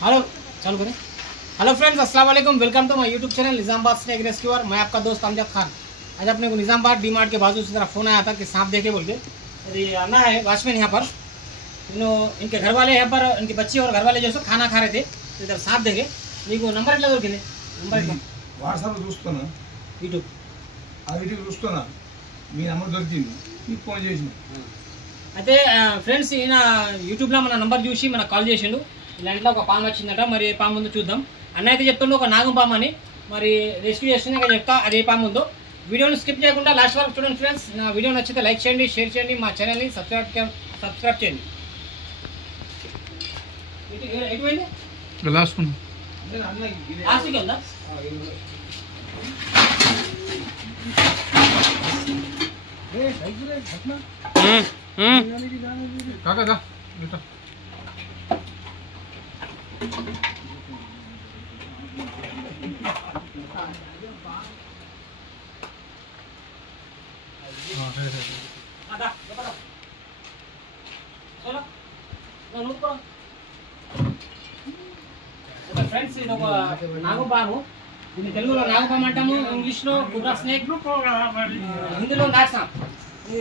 Hello चालू करें। Hello friends, अस्सलाम वालेकुम। Welcome to my YouTube channel Nizamabad snake rescuer. मैं आपका दोस्त अमजद खान। आज अपने को निज़ामबाद डी मार्ट के बाजू से तरफ फ़ोन आया था कि सांप देखे बोल के। और ये आना है वॉचमैन यहाँ पर। इनके घर वाले यहाँ पर, इनके बच्चे और घर वाले जो है खाना खा रहे थे, तो इधर सांप देखे। नीకు నంబర్ ఎట్లా దొరికింది? నంబర్ ఎట్లా? వాట్సాప్ చూస్తున్నా, యూట్యూబ్ చూస్తున్నా, మీ నంబర్ దొరికింది, మీకు ఫోన్ చేసిన. అయితే ఫ్రెండ్స్, ఈయన యూట్యూబ్లో మన నంబర్ చూసి మనకు కాల్ చేసిండు. ఇలా ఇంట్లో ఒక పాము వచ్చిందట, మరి ఏ పాము ఉందో చూద్దాం. అన్న అయితే చెప్తుండే ఒక నాగం పాము అని, మరి రెస్క్యూ చేస్తున్నాక చెప్తా అది ఏ పాము ఉందో. వీడియోని స్కిప్ చేయకుండా లాస్ట్ వరకు చూడండి ఫ్రెండ్స్. నా వీడియో నచ్చితే లైక్ చేయండి, షేర్ చేయండి, మా ఛానల్ని సబ్స్క్రైబ్ చేయండి. ఎటుపోయింది? లాస్ట్ లాస్ట్కి ఉందా? కాకా ఫ్రెండ్స్, ఇది ఒక నాగుపాము. దీన్ని తెలుగులో नागपाम అంటాము, ఇంగ్లీష్లో कुबरा स्नेक, हिंदी नाग सांप।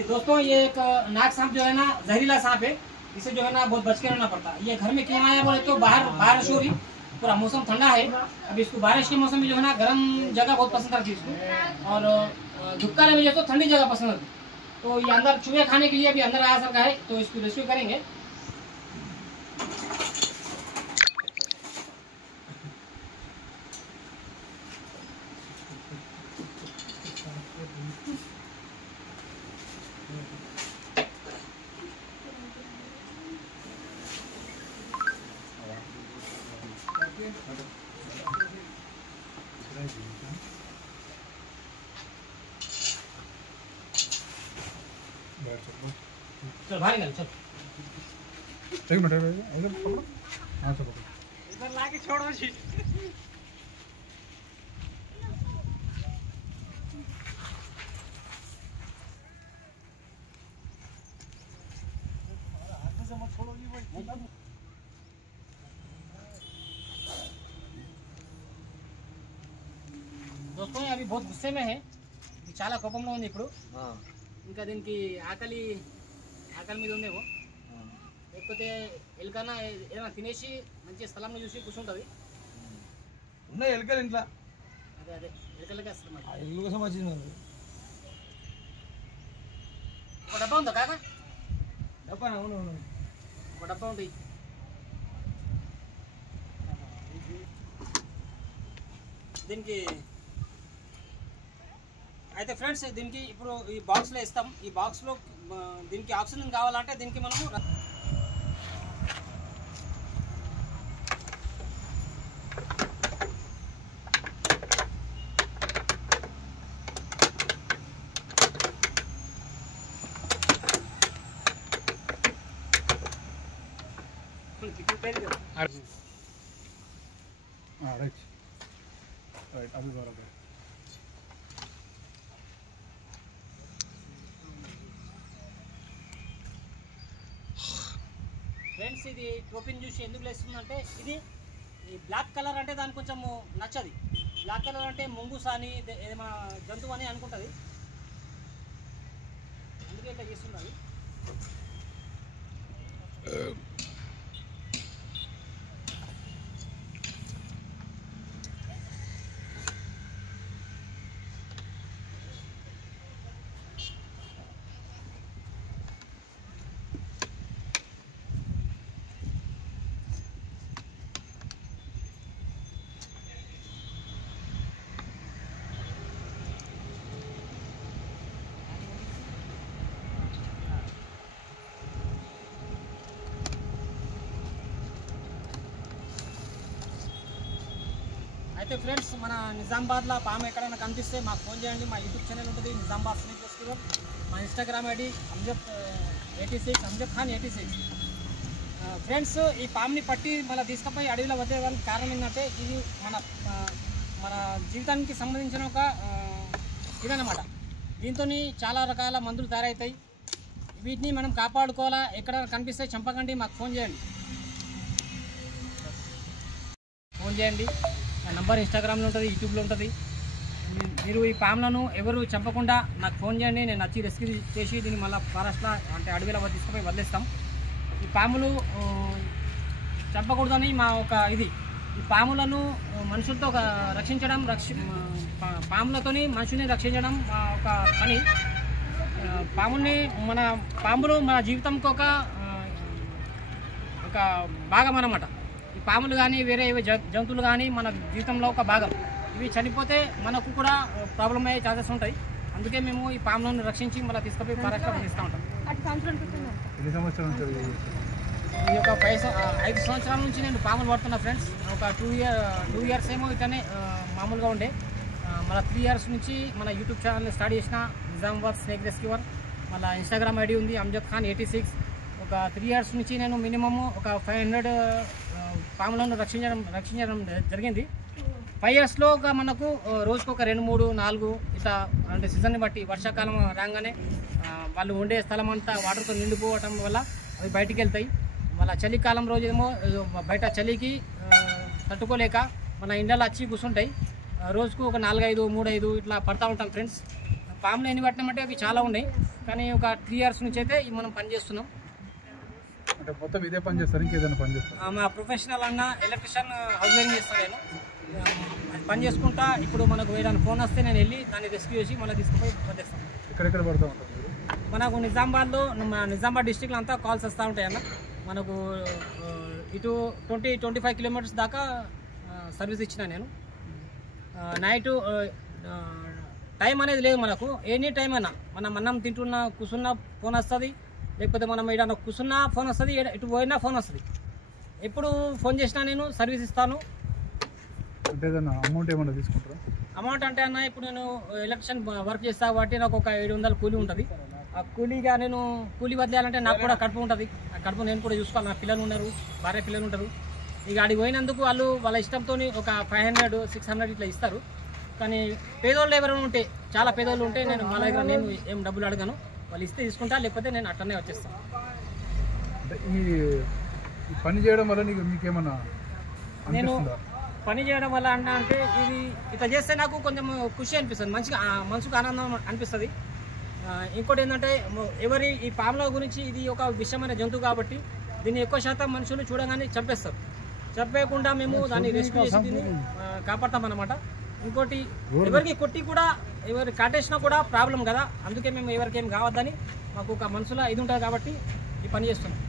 दोस्तों, ये एक नाग सांप जो है ना जहरीला सांप है। इसे जो है ना बहुत बच के रहना पड़ता है। ये घर में क्यों आया बोले तो बारिश हो रही, पूरा मौसम ठंडा है। अब इसको बारिश के मौसम में जो है ना गर्म जगह बहुत पसंद करती है इसको, और धुपकाने में जो तो ठंडी जगह पसंद करती। तो ये अंदर चूहे खाने के लिए अभी अंदर आया सरका है, तो इसको रेस्क्यू करेंगे। चल भाई चल चल, एक मिनट इधर पकड़ो। हाँ चलो, इधर लाके छोड़ो जी। दोस्तों, ये अभी बहुत गुस्से में है, చాలా కోపంలో ఉంది ఇప్పుడు. ఇంకా దీనికి ఆకలి మీద ఉందేమో, లేకపోతే ఎలుకన ఏదైనా తినేసి మంచి స్థలంలో చూసి కూర్చుంటుంది. ఉన్నాయి ఎలుకలు ఇంట్లో. అదే ఎలుకలకి వస్తుంది. ఎలుక కోసం వచ్చింది. ఒక డబ్బా ఉందా కాక? డబ్బా అవును, ఒక డబ్బా ఉంది. దీనికి అయితే ఫ్రెండ్స్, దీనికి ఇప్పుడు ఈ బాక్స్లో ఇస్తాం. ఈ బాక్స్లో దీనికి ఆక్సిజన్ కావాలంటే దీనికి మనము अभी बराबर. ఫ్రెండ్స్, ఇది టోపిన్ చూసి ఎందుకు లేస్తుందంటే, ఇది ఈ బ్లాక్ కలర్ అంటే దానికి కొంచెం నచ్చది. బ్లాక్ కలర్ అంటే ముంగుస అని ఏదైనా జంతువు అని అనుకుంటుంది, అందుకే ఇట్లా చేస్తున్నది. అయితే ఫ్రెండ్స్, మన నిజామాబాద్లో పాము ఎక్కడైనా కనిపిస్తే మాకు ఫోన్ చేయండి. మా యూట్యూబ్ ఛానల్ ఉంటుంది నిజామాబాద్ స్నేక్ రెస్క్యూअर. మా Instagram ID Amjad Khan 86. Friends, ఈ పాముని పట్టి మళ్ళీ తీసుకుపోయి అడవిలో వదిలేదానికి కారణం ఏంటంటే, ఇది మన జీవితానికి సంబంధించిన ఒక ఇదన్నమాట. దీంతో చాలా రకాల మందులు తయారవుతాయి. వీటిని మనం కాపాడుకోవాలా. ఎక్కడ కనిపిస్తే చంపకండి, మాకు ఫోన్ చేయండి. చేయండి. నా నంబర్ ఇన్స్టాగ్రామ్లో ఉంటుంది, యూట్యూబ్లో ఉంటుంది. మీరు ఈ పాములను ఎవరు చంపకుండా నాకు ఫోన్ చేయండి. నేను వచ్చి రెస్క్యూ చేసి దీన్ని మళ్ళీ ఫారెస్ట్లో అంటే అడవిలో తీసుకుపోయి వదిలేస్తాం. ఈ పాములు చంపకూడదని మా ఒక ఇది. ఈ పాములను మనుషులతో రక్షించడం, పాములతోని మనుషుల్ని రక్షించడం ఒక పని. పాములు మన జీవితంకి ఒక భాగం అన్నమాట. ఈ పాములు కానీ వేరే జంతువులు కానీ మన జీవితంలో ఒక భాగం. ఇవి చనిపోతే మనకు కూడా ప్రాబ్లం అయ్యే ఛాన్సెస్ ఉంటాయి. అందుకే మేము ఈ పాములను రక్షించి మళ్ళీ తీసుకుపోయి ఫారెస్ట్లో పంపిస్తూ ఉంటాం. ఈ యొక్క 5 సంవత్సరాల నుంచి నేను పాములు పడుతున్నా ఫ్రెండ్స్. ఒక 2 ఇయర్స్ ఏమో ఇట్లనే మామూలుగా ఉండే. మళ్ళీ 3 ఇయర్స్ నుంచి మన యూట్యూబ్ ఛానల్ని స్టార్ట్ చేసిన నిజామాబాద్ స్నేక్ రెస్క్యూవర్. మళ్ళీ ఇన్స్టాగ్రామ్ ఐడి ఉంది అమ్జద్ ఖాన్ 86. ఒక 3 ఇయర్స్ నుంచి నేను మినిమమ్ ఒక 500 పాములను రక్షించడం జరిగింది. 5 ఇయర్స్లో మనకు రోజుకు ఒక 2, 3, 4 ఇట్లా అంటే సీజన్ని బట్టి వర్షాకాలం రాగానే వాళ్ళు ఉండే స్థలం అంతా వాటర్తో నిండిపోవటం వల్ల అవి బయటికి వెళ్తాయి. మళ్ళీ చలికాలం రోజేమో బయట చలికి తట్టుకోలేక మన ఇండ్లలో వచ్చి కూర్చుంటాయి. రోజుకు ఒక 4, 5, 3, 5 ఇట్లా పడతా ఉంటాం ఫ్రెండ్స్. పాములు ఎన్ని పట్టినామంటే అవి చాలా ఉన్నాయి. కానీ ఒక 3 ఇయర్స్ నుంచి అయితే మనం పని చేస్తున్నాం. అంటే మొత్తం ఇదే పని చేస్తారు, ఇంకేదైనా పని చేస్తారు? మా ప్రొఫెషనల్ అన్న ఎలక్ట్రిషియన్ హౌస్ వైరింగ్ చేస్తాను నేను. పని చేసుకుంటా. ఇప్పుడు మనకు ఏదైనా ఫోన్ వస్తే నేను వెళ్ళి దాన్ని రెస్క్యూ చేసి మళ్ళీ తీసుకుపోయి వదిలేస్తాను. ఎక్కడెక్కడ పడుతూ ఉంటారు? మనకు నిజామాబాద్ డిస్టిక్లో అంతా కాల్స్ వస్తూ ఉంటాయి అన్న. మనకు ఇటు 20-25 కిలోమీటర్స్ దాకా సర్వీస్ ఇచ్చిన నేను. నైటు టైం అనేది లేదు మనకు. ఎనీ టైం అయినా మనం అన్నం తింటున్నా కూర్చున్నా ఫోన్ వస్తుంది, లేకపోతే మనం ఏదైనా కూర్చున్నా ఫోన్ వస్తుంది, ఇటు పోయినా ఫోన్ వస్తుంది. ఎప్పుడు ఫోన్ చేసినా నేను సర్వీస్ ఇస్తాను. అంటే ఏదైనా అమౌంట్ ఏమైనా తీసుకుంటారా? అమౌంట్ అంటే అన్న ఇప్పుడు నేను ఎలక్ట్రిషియన్ వర్క్ చేస్తా కాబట్టి నాకు ఒక 700 కూలీ ఉంటుంది. ఆ కూలీగా నేను కూలీ వదిలేయాలంటే నాకు కూడా కడుపు ఉంటుంది. ఆ కడుపు నేను కూడా చూసుకోవాలి. నా పిల్లలు ఉన్నారు, భార్య పిల్లలు ఉంటారు. ఇక అడిగి పోయినందుకు వాళ్ళ ఇష్టంతో ఒక 500, 600 ఇట్లా ఇస్తారు. కానీ పేదోళ్ళు ఎవరైనా ఉంటే, చాలా పేదోళ్ళు ఉంటే వాళ్ళ దగ్గర నేను ఏం డబ్బులు అడగను. వాళ్ళు ఇస్తే తీసుకుంటా, లేకపోతే నేను అట్టనే వచ్చేస్తాను. అంటే ఈ పని చేయడం వల్ల మీకేమన్నా నేను పని చేయడం వల్ల అంటే ఇది ఇట్లా చేస్తే నాకు కొంచెం ఖుషి అనిపిస్తుంది, మంచిగా మనసుకు ఆనందం అనిపిస్తుంది. ఇంకోటి ఏంటంటే ఈ పాముల గురించి ఇది ఒక విషమైన జంతువు కాబట్టి దీన్ని ఎక్కువ శాతం మనుషులు చూడగానే చంపేస్తారు. చంపేయకుండా మేము దాన్ని రెస్క్యూ చేసి దీన్ని కాపాడతాం అన్నమాట. ఇంకోటి ఎవరికి కొట్టి కూడా ఎవరు కాటేసినా కూడా ప్రాబ్లం కదా. అందుకే మేము ఎవరికి ఏం కావద్దని మాకు ఒక మనసులో ఇది ఉంటుంది కాబట్టి ఈ పని చేస్తున్నాం.